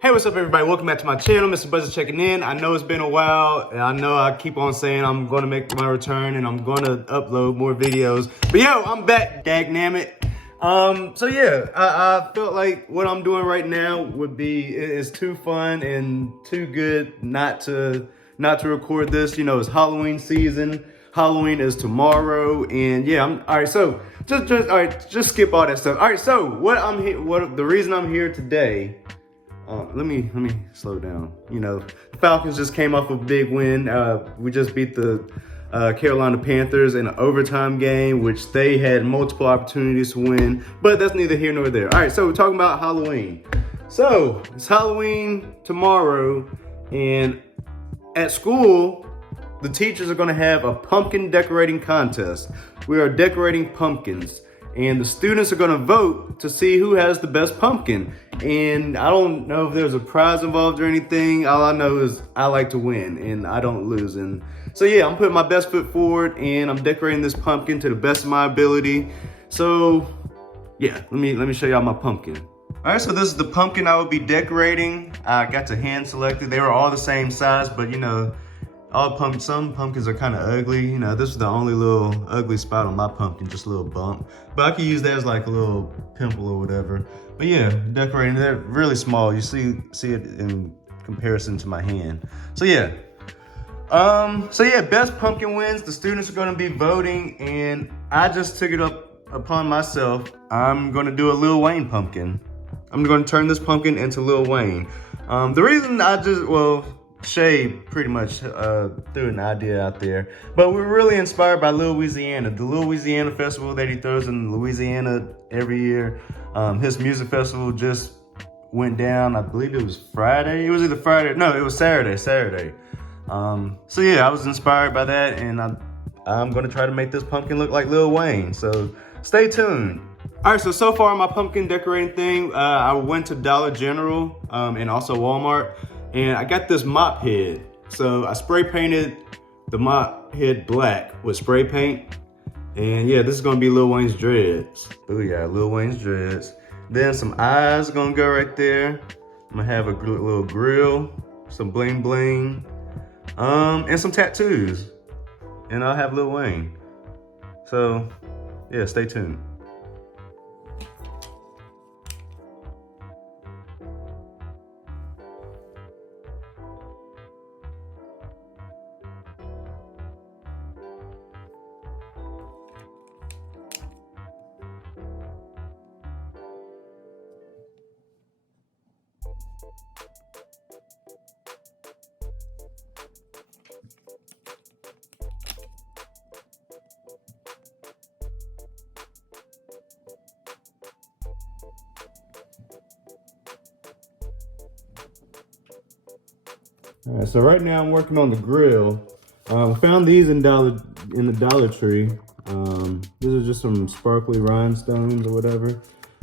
Hey, what's up everybody? Welcome back to my channel. Mr. Buzzer checking in. I know it's been a while, and I know I keep on saying I'm gonna make my return and I'm gonna upload more videos. But yo, I'm back, dagnammit. So yeah, I felt like what I'm doing right now is too fun and too good not to record this. You know, it's Halloween season. Halloween is tomorrow, and yeah, all right. So just skip all that stuff. All right, so the reason I'm here today. Let me slow down. You know, the Falcons just came off a big win. We just beat the Carolina Panthers in an overtime game, which they had multiple opportunities to win, but that's neither here nor there. All right, so we're talking about Halloween. So it's Halloween tomorrow, and at school, the teachers are gonna have a pumpkin decorating contest. We are decorating pumpkins, and the students are gonna vote to see who has the best pumpkin. And I don't know if there's a prize involved or anything. All I know is I like to win and I don't lose. And so yeah, I'm putting my best foot forward and I'm decorating this pumpkin to the best of my ability. So yeah, let me show y'all my pumpkin. All right, so this is the pumpkin I will be decorating. I got to hand select it. They were all the same size, but you know, some pumpkins are kind of ugly. You know, this is the only little ugly spot on my pumpkin, just a little bump. But I could use that as like a little pimple or whatever. But yeah, decorating, they're really small. You see it in comparison to my hand. So yeah. Best pumpkin wins. The students are gonna be voting, and I just took it upon myself. I'm gonna do a Lil Wayne pumpkin. I'm gonna turn this pumpkin into Lil Wayne. The reason Shay pretty much threw an idea out there, but we're really inspired by Lil Louisiana, the Lil Louisiana festival that he throws in Louisiana every year. His music festival just went down. I believe it was Friday. It was either Friday. No, it was Saturday. So yeah, I was inspired by that, and I'm gonna try to make this pumpkin look like Lil Wayne. So stay tuned. All right, so far on my pumpkin decorating thing, I went to Dollar General and also Walmart. And I got this mop head. So I spray painted the mop head black with spray paint. And yeah, this is gonna be Lil Wayne's dreads. Oh yeah, Lil Wayne's dreads. Then some eyes are gonna go right there. I'm gonna have a little grill, some bling bling, and some tattoos. And I'll have Lil Wayne. So yeah, stay tuned. All right, so right now I'm working on the grill. I found these in the Dollar Tree. These are just some sparkly rhinestones or whatever.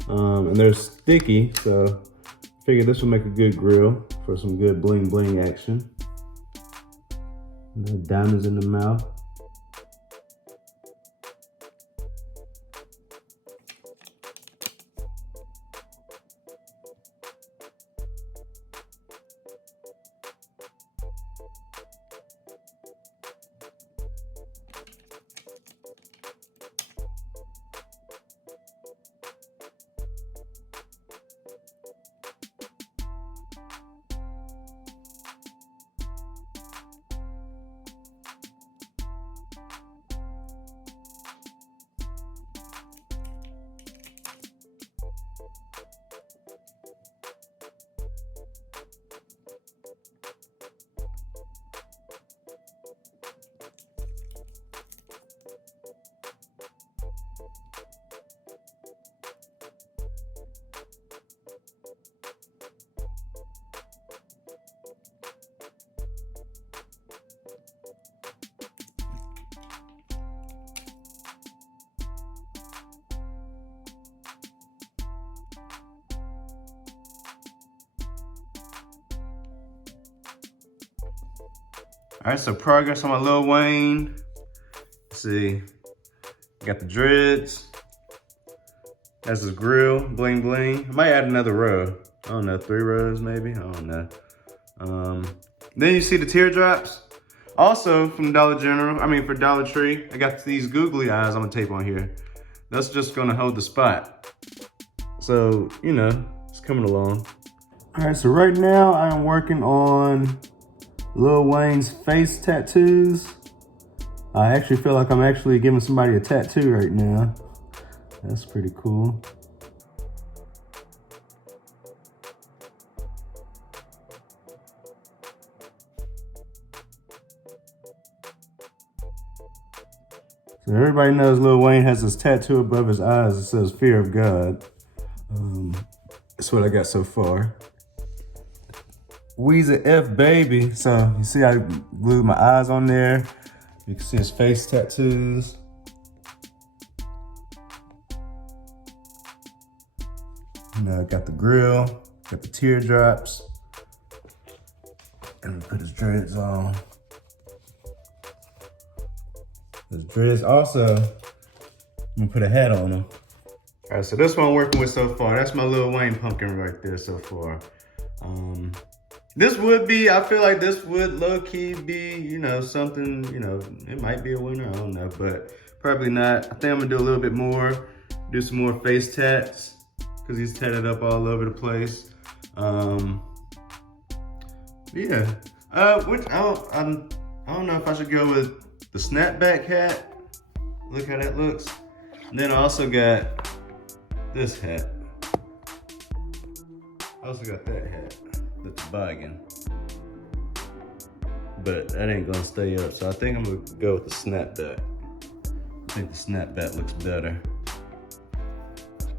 And they're sticky, so I figured this will make a good grill for some good bling bling action. Diamonds in the mouth. All right, so progress on my Lil Wayne. Let's see, got the dreads. That's his grill, bling bling. I might add another row I don't know, 3 rows maybe, I don't know. Then you see the teardrops. Also from Dollar General, for Dollar Tree, I got these googly eyes I'm gonna tape on here. That's just gonna hold the spot. So, you know, it's coming along. All right, so right now I am working on Lil Wayne's face tattoos. I actually feel like I'm actually giving somebody a tattoo right now. That's pretty cool. So everybody knows Lil Wayne has this tattoo above his eyes that says "Fear of God." That's what I got so far. Weezy F baby. So you see I glued my eyes on there. You can see his face tattoos. You know, got the grill, got the teardrops. And put his dreads on. His dreads also, I'm gonna put a hat on him. All right, so this one I'm working with so far. That's my Lil Wayne pumpkin right there so far. This would be, I feel like this would low-key be, you know, something, you know, it might be a winner, I don't know, but probably not. I think I'm gonna do a little bit more, do some more face tats, because he's tatted up all over the place. Yeah, which I don't know if I should go with the snapback hat. Look how that looks. And then I also got this hat. I also got that hat, the toboggan. But that ain't gonna stay up, so I think I'm gonna go with the snapback. I think the snapback looks better.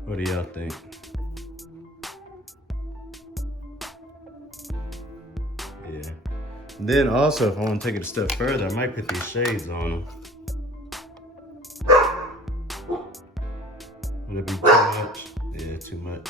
What do y'all think? Yeah. Then also, if I want to take it a step further, I might put these shades on them. Would it be too much? Yeah, too much.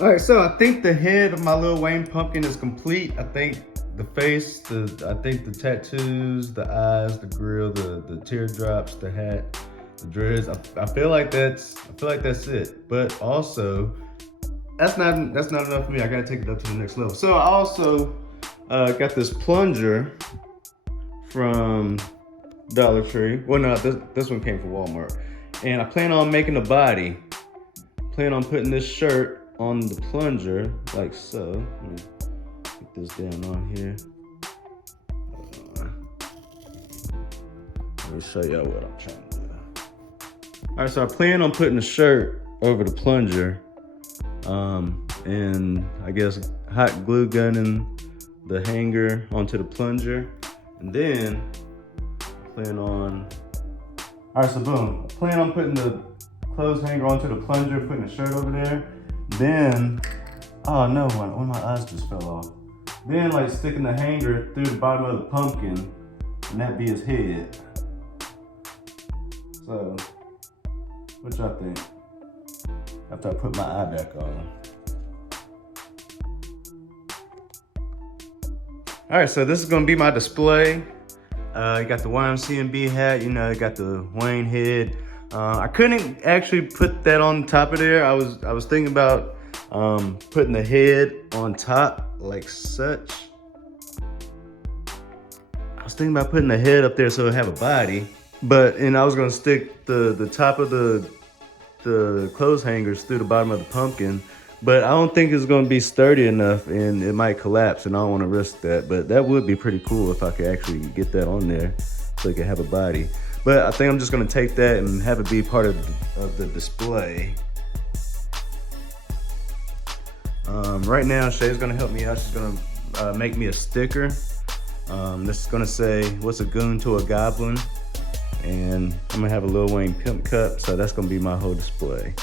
All right, so I think the head of my Lil Wayne pumpkin is complete. I think the face, I think the tattoos, the eyes, the grill, the teardrops, the hat, the dreads. I feel like that's it. But also, that's not enough for me. I gotta take it up to the next level. So I also got this plunger from Dollar Tree. Well, no, this one came from Walmart. And I plan on making a body. Plan on putting this shirt on the plunger, like so. Let me put this down on here. Let me show y'all what I'm trying to do. All right, so I plan on putting the shirt over the plunger, and I guess hot glue gunning the hanger onto the plunger, and then I plan on. All right, so boom. I plan on putting the clothes hanger onto the plunger, putting the shirt over there. Then, oh no, one of my eyes just fell off. Then like sticking the hanger through the bottom of the pumpkin, and that be his head. So, what y'all think? After I put my eye back on. All right, so this is gonna be my display. You got the YMCMB hat, you know, you got the Wayne head. I couldn't actually put that on top of there. I was thinking about putting the head on top like such. I was thinking about putting the head up there so it have a body, and I was gonna stick the top of the clothes hangers through the bottom of the pumpkin, but I don't think it's gonna be sturdy enough and it might collapse, and I don't wanna risk that, but that would be pretty cool if I could actually get that on there so it could have a body. But I think I'm just gonna take that and have it be part of the display. Right now, Shay's gonna help me out. She's gonna make me a sticker. This is gonna say, what's a goon to a goblin? And I'm gonna have a Lil Wayne pimp cup, so that's gonna be my whole display.